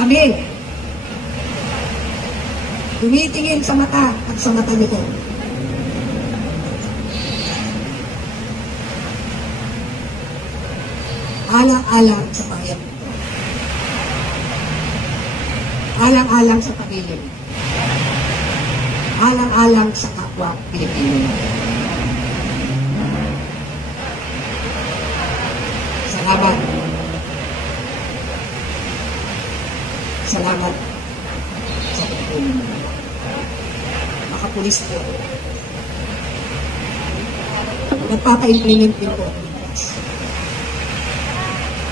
kami tumitingin sa mata at sa mata nito. Alang-alang sa bayan nito. Alang-alang sa pamilya nito. Alang-alang sa kapwa Pilipino. Salamat. Salamat sa pagpunod. Makapulis po. Nagpapa-implement din po.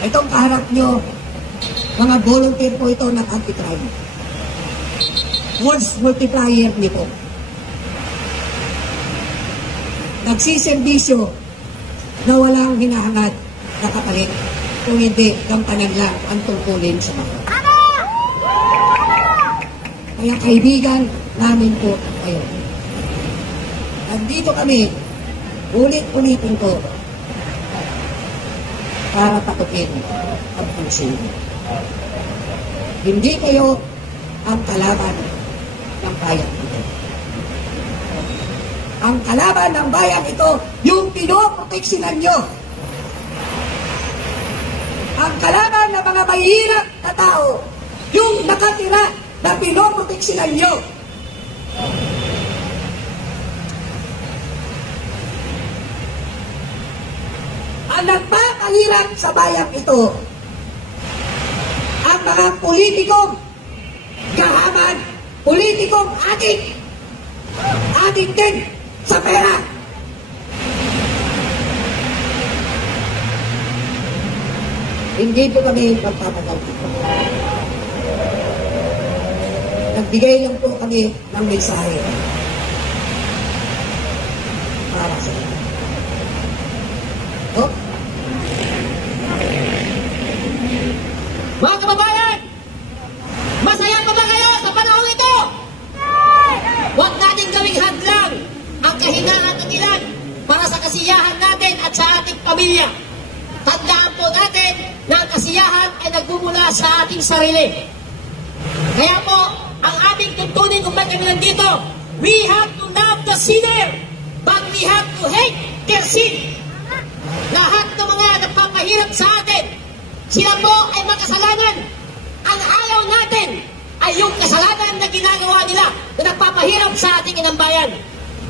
Itong kaharap nyo, mga volunteer po ito ng anti-crime. Force multiplier nito. Nagsiservisyo na walang hinahangad na kapalit. Kung hindi, gampanan lang ang tungkulin sa mga. Kaya kaibigan namin po kayo. Nandito kami, ulit-ulitin ko, para patukin ang puso. Hindi kayo ang kalaban ng bayan ito. Ang kalaban ng bayan ito, yung pinoproteksinan nyo. Ang kalaban ng mga mahihirap na tao, yung nakatira na pinoproteksinan nyo. Ang nagpapahirap sa bayang ito, ang mga politikong gahaman, politikong adik din sa pera. Hindi po kami magpapagal. Nagbigay lang po kami ng mensahe para sa inyo. Oh? Mga kababayan, masaya pa ba kayo sa panahon ito? Huwag natin gawing hadlang ang kahinaan ng ilan para sa kasiyahan natin at sa ating pamilya. Tandaan po natin na ang kasiyahan ay nagmumula sa ating sarili. Kaya po, ang aming tuntunin kung ba't kami nandito, we have to love the sinner, but we have to hate their sin. Lahat ng mga nagpapahirap sa atin, sila po ay makasalanan. Ang ayaw natin ay yung kasalanan na ginagawa nila na nagpapahirap sa ating inambayan.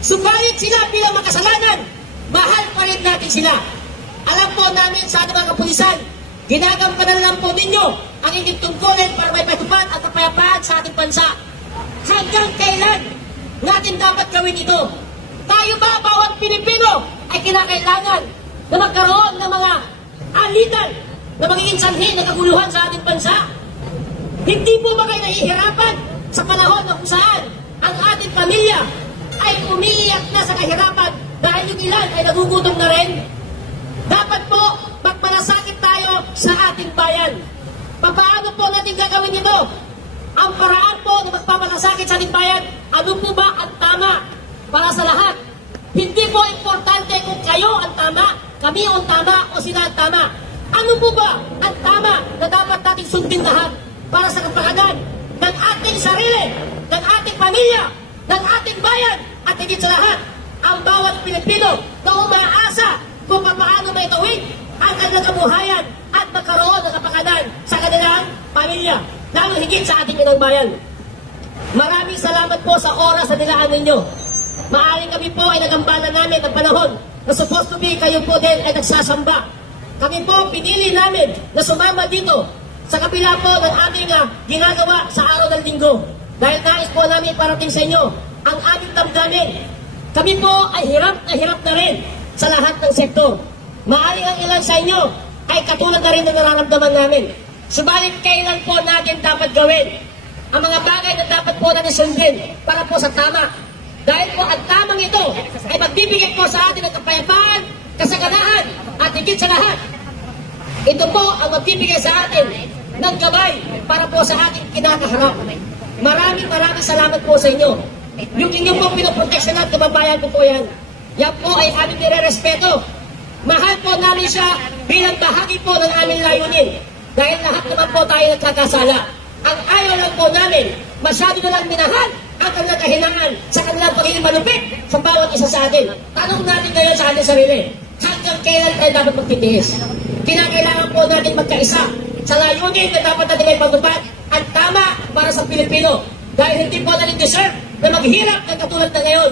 Subalit sila bilang makasalanan, mahal pa rin natin sila. Alam po namin sa ating mga kapulisan, ginagampanan lang po ninyo ang inyong tungkulin para may patupad at kapayapaan sa ating bansa. Hanggang kailan natin dapat gawin ito? Tayo ba, bawat Pilipino, ay kinakailangan na magkaroon ng mga alitan na magiging sanhi na kaguluhan sa ating bansa? Hindi po ba kayo nahihirapan sa panahon na kung saan ang ating pamilya ay umiiyak na sa kahirapan dahil yung ilan ay nagugutom na rin? Dapat po magpalasakit tayo sa ating bayan. Paano po natin gagawin ito? Ang paraan po na magpapalasakit sa ating bayan, ano po ba ang tama para sa lahat? Hindi po importante kung kayo ang tama, kami ang tama o sila ang tama. Ano po ba ang tama na dapat natin sundin lahat para sa kapakanan ng ating sarili, ng ating pamilya, ng ating bayan, at higit sa lahat, ang bawat Pilipino na umaasa kung paano maitawid ang kanilang kabuhayan at magkaroon ng kapakanan sa kanilang pamilya, lalo higit sa ating inang bayan. Maraming salamat po sa oras na nilaan ninyo. Maaring kami po ay nagambala namin ng panahon na supposed to be kayo po din ay nagsasamba. Kami po pinili namin na sumama dito sa kapila po ng aming ginagawa sa araw ng linggo. Dahil nais po namin parating sa inyo ang aming damdamin. Kami po ay hirap na rin sa lahat ng sektor. Maaring ang ilan sa inyo ay katulad na rin na nararamdaman namin. Subalit kailan po natin dapat gawin ang mga bagay na dapat po natin sundin para po sa tama. Dahil po ang tamang ito ay magbibigay po sa atin ng kapayapaan, kasaganahan, at higit sa lahat, ito po ang magbibigay sa atin ng gabay para po sa ating kinakaharap. Maraming salamat po sa inyo. Yung inyong pong pinoproteksyon at kababayan ko po yan. Yan po ay aming nirerespeto. Mahal po namin siya bilang bahagi po ng aming layunin. Dahil lahat naman po tayo nagkakasala. Ang ayaw lang po namin, masyado na lang minahal ang kanilang kahinaan sa kanilang pagiging malupit sa bawat isa sa atin. Tanong natin ngayon sa ating sarili, hanggang kailan tayo dapat magtitiis? Kinakailangan po natin magkaisa sa layunin na dapat natin ay pagtupad at tama para sa Pilipino. Dahil hindi po natin deserve na maghirap ng katulad na ngayon.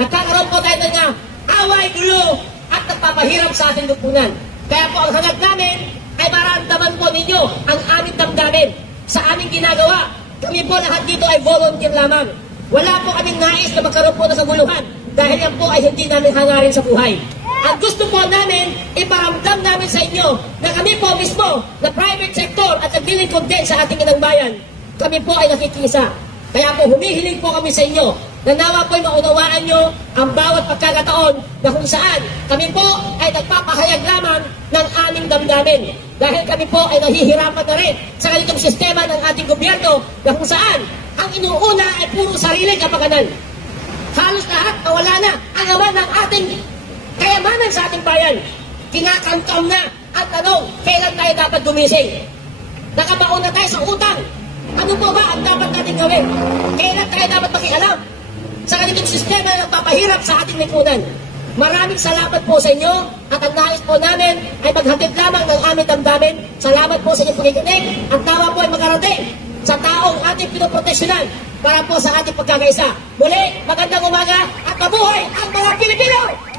Nagkakaroon po tayo ng away, gulo, at nagpapahirap sa ating lupunan. Kaya po ang hangad namin ay maramdaman po ninyo ang aming damdamin sa aming ginagawa. Kami po lahat dito ay volunteer lamang. Wala po kaming nais na magkaroon po na sa guluhan dahil yan po ay hindi namin hangarin sa buhay. Ang gusto po namin, iparamdam namin sa inyo na kami po mismo na private sector at naglilingkod din sa ating inang bayan. Kami po ay nakikisa. Kaya po humihiling po kami sa inyo na nawa po'y maunawaan nyo ang bawat pagkakataon na kung saan kami po ay nagpapahayag lamang ng aming damdamin. Dahil kami po ay nahihirapan na rin sa ganitong sistema ng ating gobyerno na kung saan ang inuuna ay puro sariling kapakanan. Halos lahat nawala na ang naman ng ating kayamanan sa ating bayan. Kinakantam na at tanong, kailan tayo dapat gumising? Nakabaon na tayo sa utang. Ano po ba ang dapat natin gawin? Kailan tayo dapat makialam sa ganitong sistema na nagpapahirap sa ating lipunan? Maraming salamat po sa inyo at ang nais po namin ay maghatid lamang ng aming damdamin. Salamat po sa inyong pakikinig. Ang tawa po ay makarating sa taong ating pinoproteksyonan para po sa ating pagkakaisa. Muli, magandang umaga at mabuhay ang mga Pilipino!